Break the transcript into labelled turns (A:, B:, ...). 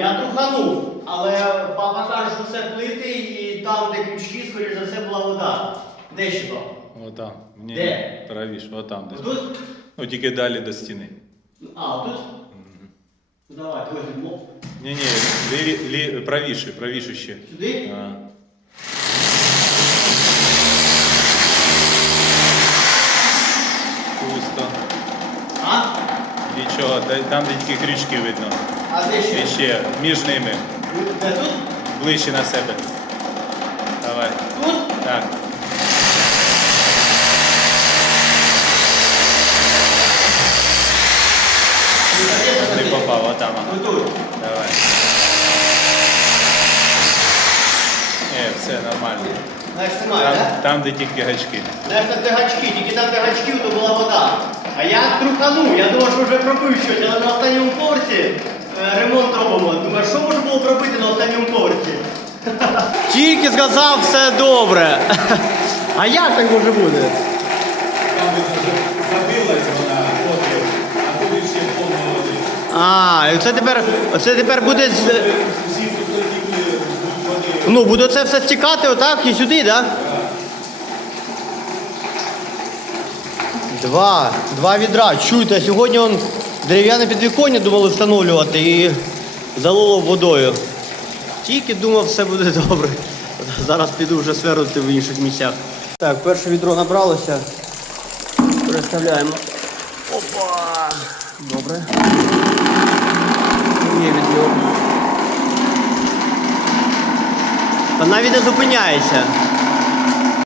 A: я труханув, але папа каже, що це плити і там, де крючки, скоріш за все, була вода. Де ще там?
B: Отам. Ні,
A: Де?
B: правіше, отам десь.
A: Тут?
B: Ну, тільки далі до стіни.
A: А, тут? Давай, ось відмо.
B: Ні, правіше ще.
A: Сюди?
B: А. Пусто.
A: А?
B: Нічого, там де тільки крючки видно.
A: А де ще?
B: І ще, між ними.
A: Де тут?
B: Ближче на себе. Давай.
A: Тут?
B: Так. Не попав, отам.
A: Тут.
B: Давай. Все нормально.
A: Знаєш, немає, так?
B: Там, де тільки гачки.
A: Знаєш, там де гачки, тільки там де гачків, то була вода. А я труханув, я думав, що вже пробив щось, але на останньому поверсі ремонт робимо. Думаю, що можна було пробити на останньому поверсі? Тільки сказав, все добре. А як так може бути?
B: Там забилась вона, а тут ще повно води.
A: А, і це тепер буде...
B: Всі пустоті води.
A: Ну, буде це все стікати отак і сюди, так? Да? Два відра. Чуєте, сьогодні он дерев'яне підвіконня думали встановлювати і залило водою. Тільки думав, все буде добре. Зараз піду вже свернути в інших місцях. Так, перше відро набралося. Переставляємо. Опа! Добре. Є відро. Та навіть не зупиняється.